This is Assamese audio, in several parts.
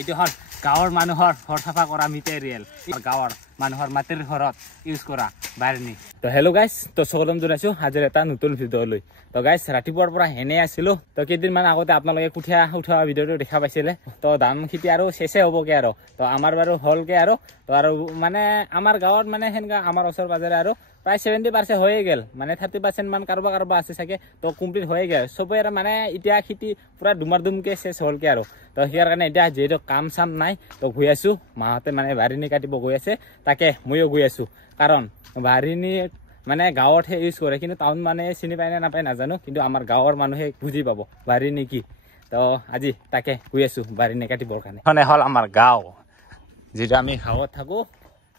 এইটো হল গাঁৱৰ মানুহৰ ঘৰ চাফা কৰা মেটেৰিয়েল গাঁৱৰ মানুহৰ মাটিৰ ঘৰত ইউজ কৰা বাৰ্নি তো হেল্ল' গাইজ তো স্বাগতম জনাইছো আজিৰ এটা নতুন ভিডিঅ'লৈ তো গাইজ ৰাতিপুৱাৰ পৰা হেনে আছিলো তো কেইদিনমান আগতে আপোনালোকে কুঠিয়া উঠোৱা ভিডিঅ'টো দেখা পাইছিলে তো ধান খেতি আৰু শেষে হ'বগে আৰু তো আমাৰ বাৰু হ'লগে আৰু তো আৰু মানে আমাৰ গাঁৱত মানে সেনেকা আমাৰ ওচৰ পাজৰে আৰু প্ৰায় 70% হয়ে গেল মানে 30% মান কাৰোবাৰ আছে চাগে তো কমপ্লিট হয়ে গেল সবে আৰু মানে এতিয়া খেতি পুৰা দুমাৰদুমকে শেষ হ'লগে আৰু তো হিয়াৰ কাৰণে এতিয়া যেহেতু কাম চাম নাই তো গৈ আছো মাহঁতে মানে বাৰিনি কাটিব গৈ আছে তাকে ময়ো গৈ আছো কাৰণ বাৰিনি মানে গাঁৱতহে ইউজ কৰে কিন্তু টাউন মানে চিনি পায় নে নাপায় নাজানো কিন্তু আমাৰ গাঁৱৰ মানুহে বুজি পাব বাৰিনি কি তো আজি তাকে গৈ আছো বাৰিনি কাটিবৰ কাৰণে মানে হ'ল আমাৰ গাঁও যেটা আমি গাঁৱত থাকো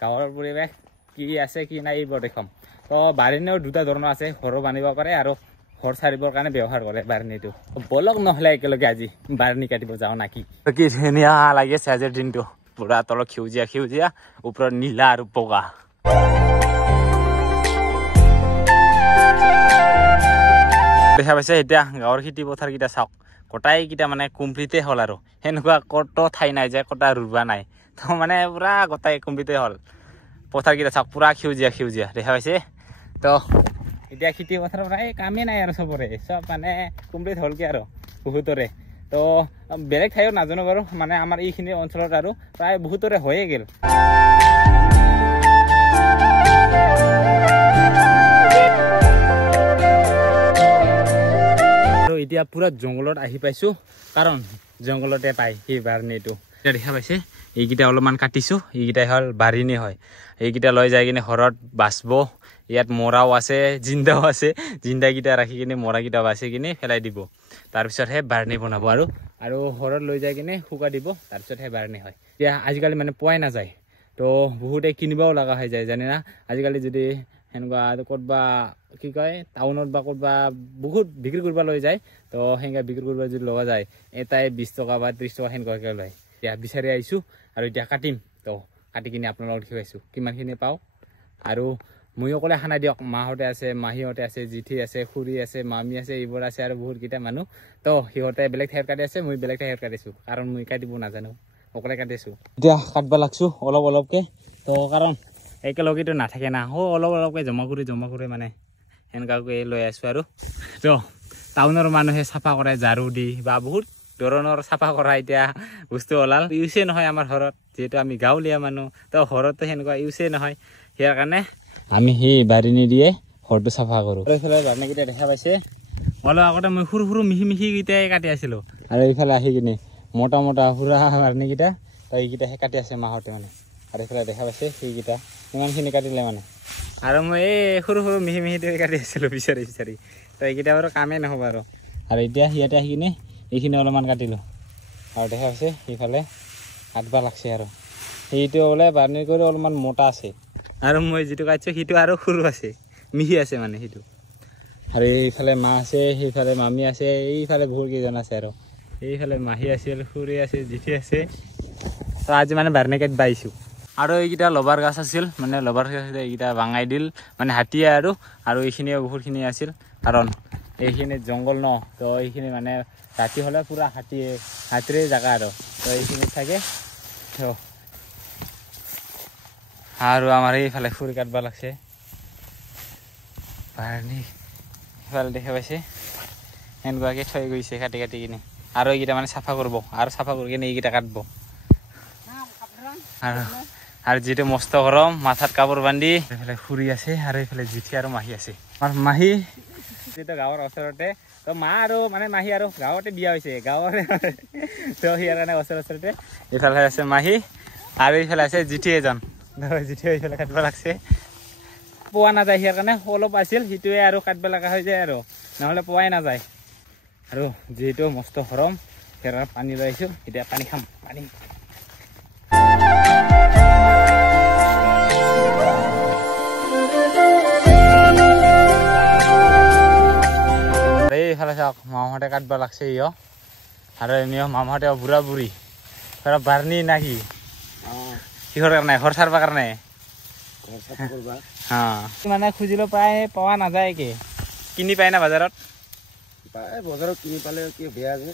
গাঁৱৰ পৰিৱেশ কি আছে কি নাই এইবোৰ দেখাম তো বাৰিনিও দুটা ধৰণৰ আছে ঘৰো বান্ধিব পাৰে আৰু ঘৰ সাৰিবৰ কাৰণে ব্যৱহাৰ কৰে বাৰিনিটো বলক নহলে একেলগে আজি বাৰিনি কাটিব যাওঁ নাকি কি ধুনীয়া লাগিছে আজিৰ দিনটো পুৰা তলত সেউজীয়া সেউজীয়া ওপৰত নীলা আৰু বগা দেখা পাইছে এতিয়া গাঁৱৰ খেতি পথাৰ কেইটা চাওক গোটাইকেইটা মানে কমপ্লিটে হ'ল আৰু সেনেকুৱা কত ঠাই নাই যে কটা ৰুবা নাই তো মানে পুৰা গোটাই কমপ্লিটে হ'ল পথাৰকেইটা চাওক পুৰা সেউজীয়া সেউজীয়া দেখা পাইছে তো এতিয়া খেতি পথাৰৰ প্ৰায় কামেই নাই আৰু চবৰে চব মানে কমপ্লিট হ'লগে আৰু বহুতৰে তো বেলেগ ঠাইও নাজানো বাৰু মানে আমাৰ এইখিনি অঞ্চলত আৰু প্ৰায় বহুতৰে হৈয়ে গেল আৰু এতিয়া পুৰা জংঘলত আহি পাইছো কাৰণ জংঘলতে পায় সেই বাৰিনিটো দেখা পাইছে এইকেইটা অলপমান কাটিছো এইকেইটাই হ'ল বাৰিনি হয় এইকেইটা লৈ যাই কিনে ঘৰত বাচব ইয়াত মৰাও আছে জিন্দাও আছে জিন্দাকেইটা ৰাখি কিনে মৰাকেইটা বাচি কিনে পেলাই দিব তাৰপিছতহে বাৰিনি বনাব আৰু ঘৰত লৈ যাই কিনে শুকা দিব তাৰপিছতহে বাৰিনি হয় এতিয়া আজিকালি মানে পোৱাই নাযায় তো বহুতে কিনিবও লগা হৈ যায় জানে না আজিকালি যদি সেনেকুৱা ক'তবা কি কয় টাউনত বা ক'তবা বহুত বিক্ৰী কৰিব লৈ যায় তো সেনেকৈ বিক্ৰী কৰিব যদি লগা যায় এটাই 20 টকা বা 30 টকা সেনেকুৱাকৈ লয় এতিয়া বিচাৰি আহিছোঁ আৰু এতিয়া কাটিম তো কাটি কিনে আপোনালোকক দেখুৱাইছোঁ কিমানখিনি পাওঁ আৰু মই অকলে খানা দিয়ক মাহঁতে আছে মাহীহঁতে আছে জিঠি আছে খুৰী আছে মামী আছে এইবোৰ আছে আৰু বহুতকেইটা মানুহ তো সিহঁতে বেলেগ ঠাইত কাটি আছে মই বেলেগ ঠাইত কাটিছোঁ কাৰণ মই কাটিব নাজানো অকলে কাটিছোঁ এতিয়া কাটিব লাগছোঁ অলপ অলপকৈ তো কাৰণ একেলগেতো নাথাকে না অলপ অলপকৈ জমা কৰি মানে সেনেকুৱাকৈ লৈ আছোঁ আৰু তো টাউনৰ মানুহে চাফা কৰে ঝাৰু দি বা বহুত ধৰণৰ চাফা কৰা এতিয়া বস্তু ওলাল ইউজে নহয় আমাৰ ঘৰত যিহেতু আমি গাঁৱলীয়া মানুহ তো ঘৰততো সেনেকুৱা ইউজে নহয় ইয়াৰ কাৰণে আমি সেই বাৰিনি দিয়ে ঘৰটো চাফা কৰোঁ এইফালে বাৰিনিকেইটা দেখা পাইছে অলপ আগতে মই সৰু সৰু মিহিকেইটাই কাটি আছিলোঁ আৰু এইফালে আহি কিনে মোটা সুৰা বাৰিনিকেইটা তো এইকেইটাহে কাটি আছে মাহঁতে মানে আৰু এইফালে দেখা পাইছে সেইকেইটা ইমানখিনি কাটিলে মানে আৰু মই এই সৰু মিহিটোৱে কাটি আছিলোঁ বিচাৰি তো এইকেইটা বাৰু কামেই নহ'ব আৰু এতিয়া ইয়াতে আহি কিনে এইখিনি অলপমান কাটিলোঁ আৰু দেখা পাইছে সেইফালে কাটিব লাগছে আৰু সেইটো বোলে বাৰ্নি কৰি অলপমান মোটা আছে আৰু মই যিটো কাটিছোঁ সেইটো আৰু সৰু আছে মিহি আছে মানে সেইটো আৰু এইফালে মা আছে সেইফালে মামী আছে এইফালে বহুত কেইজন আছে আৰু এইফালে মাহী আছিল খুৰী আছে জিঠি আছে তো আজি মানে বাৰ্নি কাটিব আহিছোঁ আৰু এইকেইটা লবাৰ গাছ আছিল মানে লবাৰ গাছ এইকেইটা ভাঙাই দিল মানে হাতীয়ে আৰু এইখিনিও বহুতখিনি আছিল কাৰণ এইখিনি জংঘল ন তো এইখিনি মানে ৰাতি হ'লে পুৰা হাতীৰে জেগা আৰু তো এইখিনিত থাকে তো আৰু আমাৰ এইফালে খুৰি কাটিব লাগছে বাৰিনি সেইফালে দেখা পাইছে সেনেকুৱাকৈ থৈ গৈছে কাটি কিনে আৰু এইকেইটা মানে চাফা কৰিব আৰু চাফা কৰি কিনে এইকেইটা কাটিব আৰু যিটো মস্ত গৰম মাথাত কাপোৰ বান্ধি এইফালে খুৰী আছে আৰু এইফালে জিঠি আৰু মাহী আছে আমাৰ মাহী যিটো গাঁৱৰ ওচৰতে তো মা আৰু মানে মাহী আৰু গাঁৱতে বিয়া হৈছে গাঁৱৰে তো সিয়াৰ কাৰণে ওচৰতে এইফালে আছে মাহী আৰু এইফালে আছে জিঠি এজন জিঠি এইফালে কাটিব লাগছে পোৱা নাযায় সিয়াৰ কাৰণে অলপ আছিল সিটোৱে আৰু কাটিব লগা হৈ যায় আৰু নহ'লে পোৱাই নাযায় আৰু যিহেতু মস্ত গৰম সিয়াৰ পানী লৈ আহিছোঁ এতিয়া পানী খাম পানী এইফালে চাওক মামাহঁতে কাটিব লাগছে আৰু এমিও মামাহঁতে বুঢ়া বুঢ়ী বাৰ্নি না কি কিহৰ কাৰণে ঘৰ সাৰিবৰ কাৰণে মানে খুজিলেও প্ৰায় পোৱা নাযায় কি কিনি পায় না বজাৰত বজাৰত কিনি পালে কি বেয়া যে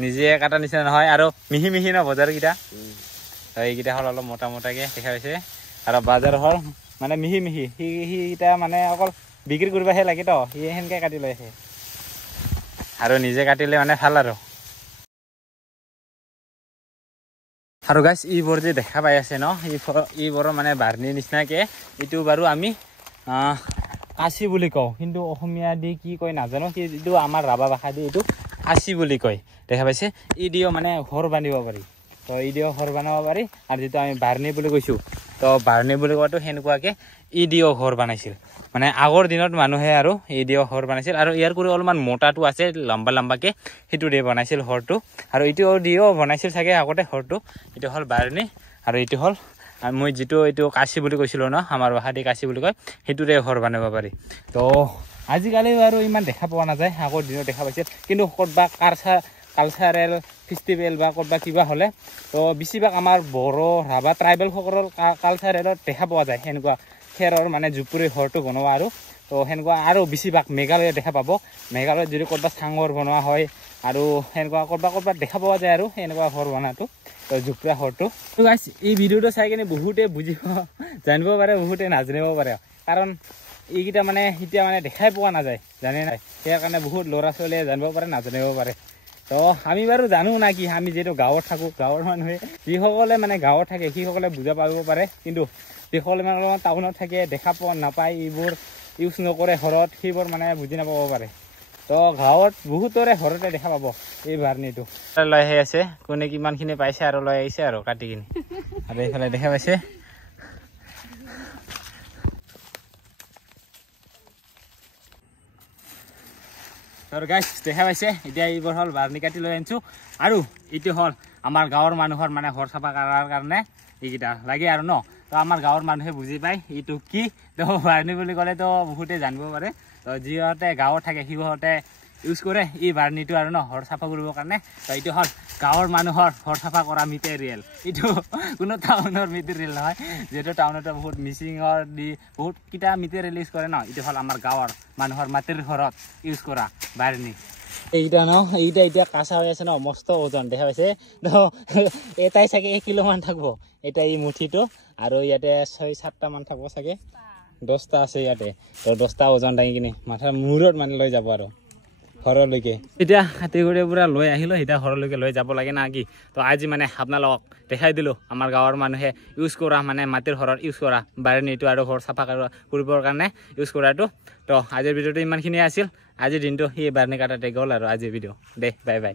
নিজে কাটা নিচিনা নহয় আৰু মিহি মিহি ন বজাৰকেইটা এইকেইটা হ'ল অলপ মোটা মোটাকৈ দেখা পাইছে আৰু বাজাৰ হ'ল মানে মিহি মিহি সিকেইটা মানে অকল বিক্ৰী কৰিবহে লাগে তো সি সেনেকৈ কাটি লৈ আহে আৰু নিজে কাটিলে মানে ভাল আৰু গাইছ এইবোৰ যে দেখা পাই আছে ন এইবোৰৰ মানে বাৰ্ণিৰ নিচিনাকৈ এইটো বাৰু আমি কাঁচি বুলি কওঁ কিন্তু অসমীয়া দি কি কয় নাজানো কিন্তু আমাৰ ৰাভা ভাষা দি এইটো কাঁচি বুলি কয় দেখা পাইছে ই দিও মানে ঘৰ বান্ধিব পাৰি তো ই দিও ঘৰ বনাব পাৰি আৰু যিটো আমি বাৰ্ণি বুলি কৈছোঁ তো বাৰ্ণি বুলি কোৱাটো সেনেকুৱাকৈ ই দিও ঘৰ বনাইছিল মানে আগৰ দিনত মানুহে আৰু ই দিও ঘৰ বনাইছিল আৰু ইয়াৰ কৰি অলপমান মোটাটো আছে লম্বা লম্বাকৈ সেইটো দিয়ে বনাইছিল ঘৰটো আৰু এইটো দিও বনাইছিল চাগে আগতে ঘৰটো এইটো হ'ল বাৰ্ণি আৰু এইটো হ'ল মই যিটো এইটো কাঁচি বুলি কৈছিলোঁ ন আমাৰ ভাষাতে কাঁচি বুলি কয় সেইটোৰে ঘৰ বনাব পাৰি তো আজিকালি বাৰু ইমান দেখা পোৱা নাযায় আগৰ দিনত দেখা পাইছিল কিন্তু ক'ৰবাত কালচাৰেল ফেষ্টিভেল বা ক'ৰবাত কিবা হ'লে তো বেছিভাগ আমাৰ বড়ো ৰাভা ট্ৰাইবেলসকলৰ কালচাৰেলত দেখা পোৱা যায় সেনেকুৱা খেৰৰ মানে জুপুৰি ঘৰটো বনোৱা আৰু তো সেনেকুৱা আৰু বেছিভাগ মেঘালয়ত দেখা পাব মেঘালয়ত যদি ক'ৰবাত চাংঘৰ বনোৱা হয় আৰু সেনেকুৱা ক'ৰবাত দেখা পোৱা যায় আৰু সেনেকুৱা ঘৰ বনোৱাটো তো জুপুৰা ঘৰটো তো গাইছ এই ভিডিঅ'টো চাই কিনে বহুতে বুজিব জানিব পাৰে বহুতে নাজানিব পাৰে কাৰণ এইকেইটা মানে এতিয়া মানে দেখাই পোৱা নাযায় জানে নাই সেই কাৰণে বহুত ল'ৰা ছোৱালীয়ে জানিব পাৰে নাজানিব পাৰে তো আমি বাৰু জানো না কি আমি যিহেতু গাঁৱত থাকোঁ গাঁৱৰ মানুহে যিসকলে মানে গাঁৱত থাকে সেইসকলে বুজা পাব পাৰে কিন্তু যিসকলে মানে অলপমান টাউনত থাকে দেখা পোৱা নাপায় এইবোৰ ইউজ নকৰে ঘৰত সেইবোৰ মানে বুজি নাপাব পাৰে তো গাঁৱত বহুতৰে ঘৰতে দেখা পাব এই বাৰ্ণিটো লৈ আহি আছে কোনে কিমানখিনি পাইছে আৰু লৈ আহিছে আৰু কাটি কিনি আৰু এইফালে দেখা পাইছে তোৰ গাইছ দেখা পাইছে এতিয়া এইবোৰ হ'ল বাৰ্ণি কাটি লৈ আনিছোঁ আৰু এইটো হ'ল আমাৰ গাঁৱৰ মানুহৰ মানে ঘৰ চাফা কৰাৰ কাৰণে এইকেইটা লাগে আৰু ন তো আমাৰ গাঁৱৰ মানুহে বুজি পায় এইটো কি তো বাৰ্ণি বুলি ক'লেতো বহুতে জানিব পাৰে তো যিহঁতে গাঁৱত থাকে সিহঁতে ইউজ কৰে এই বাৰ্ণিটো আৰু ন ঘৰ চাফা কৰিবৰ কাৰণে তো এইটো হ'ল গাঁৱৰ মানুহৰ ঘৰ চাফা কৰা মেটেৰিয়েল এইটো কোনো টাউনৰ মেটেৰিয়েল নহয় যিহেতু টাউনতো বহুত মিচিঙৰ দি বহুতকেইটা মেটেৰিয়েল ইউজ কৰে ন এইটো হ'ল আমাৰ গাঁৱৰ মানুহৰ মাটিৰ ঘৰত ইউজ কৰা বাৰ্ণি এইকেইটা ন এইকেইটা এতিয়া কাঁচা হৈ আছে ন মস্ত ওজন দেখা পাইছে এটাই চাগে 1 কিলোমান থাকিব এটা এই মুঠিটো আৰু ইয়াতে 6-7টা মান থাকিব চাগে 10টা আছে ইয়াতে তো 10টা ওজন দাঙি কিনে মাথাৰ মূৰত মানে লৈ যাব আৰু ঘৰলৈকে এতিয়া কাটিগুৰিৰ পৰা লৈ আহিলোঁ এতিয়া ঘৰলৈকে লৈ যাব লাগে না কি তো আজি মানে আপোনালোকক দেখাই দিলোঁ আমাৰ গাঁৱৰ মানুহে ইউজ কৰা মানে মাটিৰ ঘৰত ইউজ কৰা বাৰ্ণিটো আৰু ঘৰ চাফা কৰিবৰ কাৰণে ইউজ কৰাটো তো আজিৰ ভিডিঅ'টো ইমানখিনিয়ে আছিল আজিৰ দিনটো সেই বাৰ্ণি কাটাতে গ'ল আৰু আজিৰ ভিডিঅ' দে বাই বাই